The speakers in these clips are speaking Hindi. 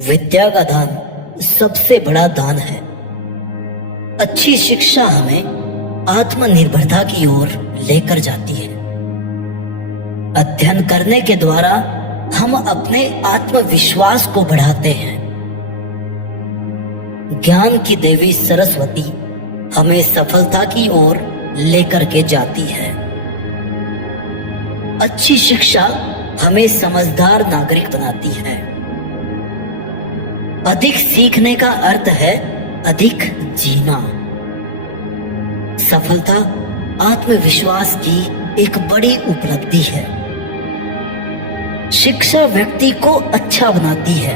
विद्या का दान सबसे बड़ा दान है। अच्छी शिक्षा हमें आत्मनिर्भरता की ओर लेकर जाती है। अध्ययन करने के द्वारा हम अपने आत्मविश्वास को बढ़ाते हैं। ज्ञान की देवी सरस्वती हमें सफलता की ओर लेकर के जाती है। अच्छी शिक्षा हमें समझदार नागरिक बनाती है। अधिक सीखने का अर्थ है अधिक जीना। सफलता आत्मविश्वास की एक बड़ी उपलब्धि है। शिक्षा व्यक्ति को अच्छा बनाती है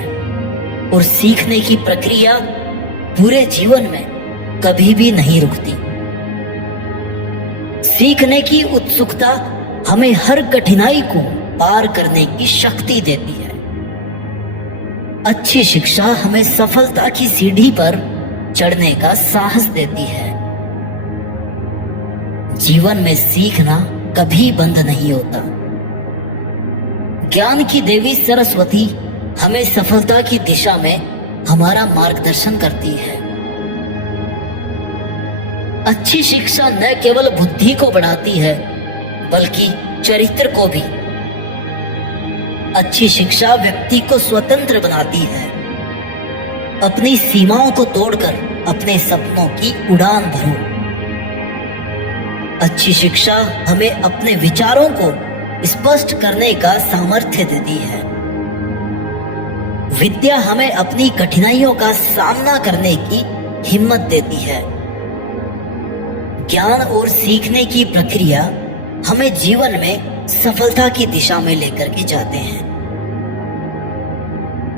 और सीखने की प्रक्रिया पूरे जीवन में कभी भी नहीं रुकती। सीखने की उत्सुकता हमें हर कठिनाई को पार करने की शक्ति देती है। अच्छी शिक्षा हमें सफलता की सीढ़ी पर चढ़ने का साहस देती है। जीवन में सीखना कभी बंद नहीं होता। ज्ञान की देवी सरस्वती हमें सफलता की दिशा में हमारा मार्गदर्शन करती है। अच्छी शिक्षा न केवल बुद्धि को बढ़ाती है बल्कि चरित्र को भी। अच्छी शिक्षा व्यक्ति को स्वतंत्र बनाती है। अपनी सीमाओं को तोड़कर अपने सपनों की उड़ान भरो। अच्छी शिक्षा हमें अपने विचारों को स्पष्ट करने का सामर्थ्य देती है। विद्या हमें अपनी कठिनाइयों का सामना करने की हिम्मत देती है। ज्ञान और सीखने की प्रक्रिया हमें जीवन में सफलता की दिशा में लेकर के जाते हैं।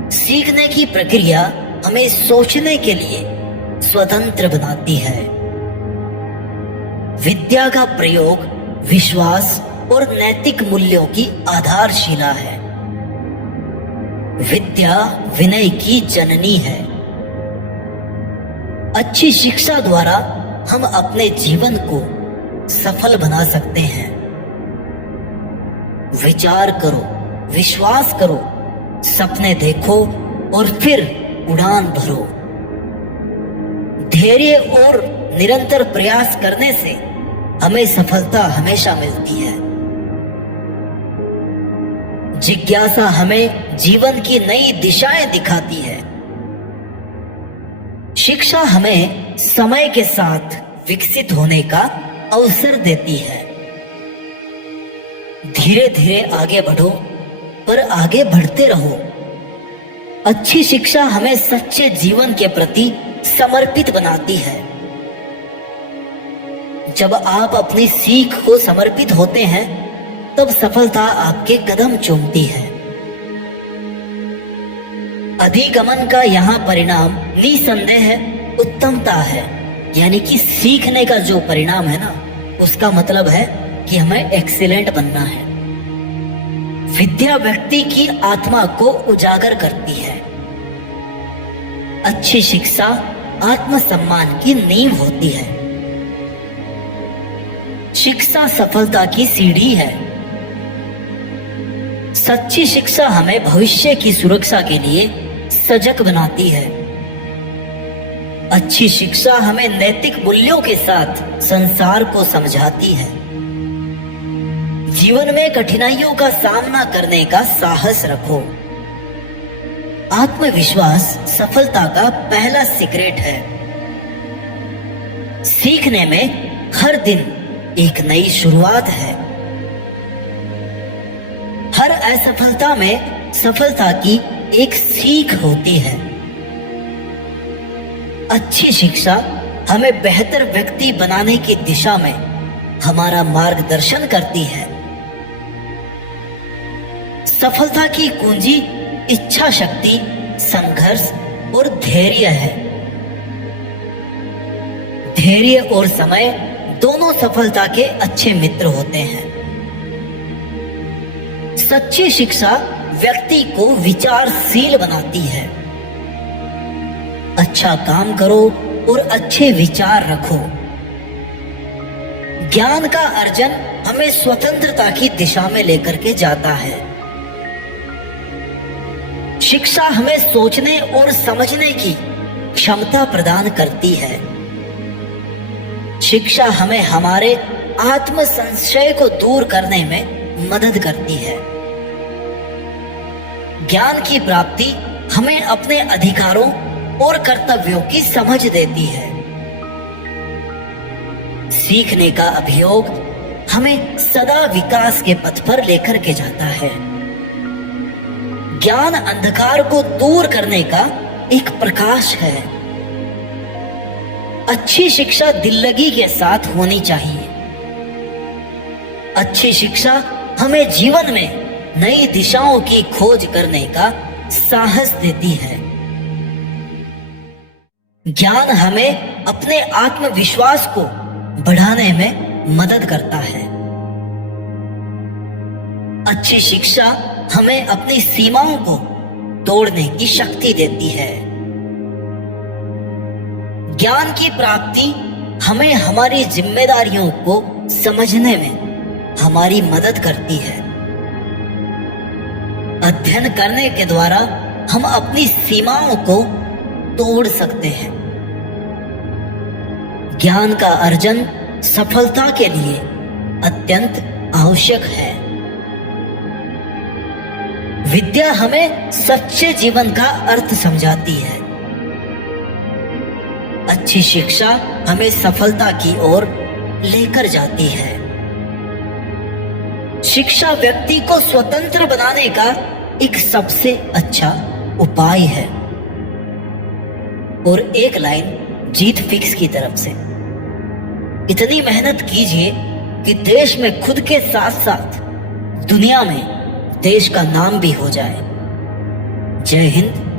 सीखने की प्रक्रिया हमें सोचने के लिए स्वतंत्र बनाती है। विद्या का प्रयोग विश्वास और नैतिक मूल्यों की आधारशिला है। विद्या विनय की जननी है। अच्छी शिक्षा द्वारा हम अपने जीवन को सफल बना सकते हैं। विचार करो, विश्वास करो, सपने देखो और फिर उड़ान भरो। धैर्य और निरंतर प्रयास करने से हमें सफलता हमेशा मिलती है। जिज्ञासा हमें जीवन की नई दिशाएं दिखाती है। शिक्षा हमें समय के साथ विकसित होने का अवसर देती है। धीरे धीरे आगे बढ़ो पर आगे बढ़ते रहो। अच्छी शिक्षा हमें सच्चे जीवन के प्रति समर्पित बनाती है। जब आप अपनी सीख को समर्पित होते हैं तब सफलता आपके कदम चूमती है। अधिगमन का यहाँ परिणाम निसंदेह उत्तमता है। यानी कि सीखने का जो परिणाम है ना, उसका मतलब है कि हमें एक्सीलेंट बनना है। विद्या व्यक्ति की आत्मा को उजागर करती है। अच्छी शिक्षा आत्मसम्मान की नींव होती है। शिक्षा सफलता की सीढ़ी है। सच्ची शिक्षा हमें भविष्य की सुरक्षा के लिए सजग बनाती है। अच्छी शिक्षा हमें नैतिक मूल्यों के साथ संसार को समझाती है। जीवन में कठिनाइयों का सामना करने का साहस रखो। आत्मविश्वास सफलता का पहला सीक्रेट है। सीखने में हर दिन एक नई शुरुआत है। हर असफलता में सफलता की एक सीख होती है। अच्छी शिक्षा हमें बेहतर व्यक्ति बनाने की दिशा में हमारा मार्गदर्शन करती है। सफलता की कुंजी इच्छा शक्ति, संघर्ष और धैर्य है। धैर्य और समय दोनों सफलता के अच्छे मित्र होते हैं। सच्ची शिक्षा व्यक्ति को विचारशील बनाती है। अच्छा काम करो और अच्छे विचार रखो। ज्ञान का अर्जन हमें स्वतंत्रता की दिशा में लेकर के जाता है। शिक्षा हमें सोचने और समझने की क्षमता प्रदान करती है। शिक्षा हमें हमारे आत्म संशय को दूर करने में मदद करती है। ज्ञान की प्राप्ति हमें अपने अधिकारों और कर्तव्यों की समझ देती है। सीखने का अभियोग हमें सदा विकास के पथ पर लेकर के जाता है। ज्ञान अंधकार को दूर करने का एक प्रकाश है। अच्छी शिक्षा दिल्लगी के साथ होनी चाहिए। अच्छी शिक्षा हमें जीवन में नई दिशाओं की खोज करने का साहस देती है। ज्ञान हमें अपने आत्मविश्वास को बढ़ाने में मदद करता है। अच्छी शिक्षा हमें अपनी सीमाओं को तोड़ने की शक्ति देती है। ज्ञान की प्राप्ति हमें हमारी जिम्मेदारियों को समझने में हमारी मदद करती है। अध्ययन करने के द्वारा हम अपनी सीमाओं को तोड़ सकते हैं। ज्ञान का अर्जन सफलता के लिए अत्यंत आवश्यक है। विद्या हमें सच्चे जीवन का अर्थ समझाती है। अच्छी शिक्षा हमें सफलता की ओर लेकर जाती है। शिक्षा व्यक्ति को स्वतंत्र बनाने का एक सबसे अच्छा उपाय है। और एक लाइन जीत फिक्स की तरफ से, इतनी मेहनत कीजिए कि देश में खुद के साथ साथ दुनिया में देश का नाम भी हो जाए। जय हिंद,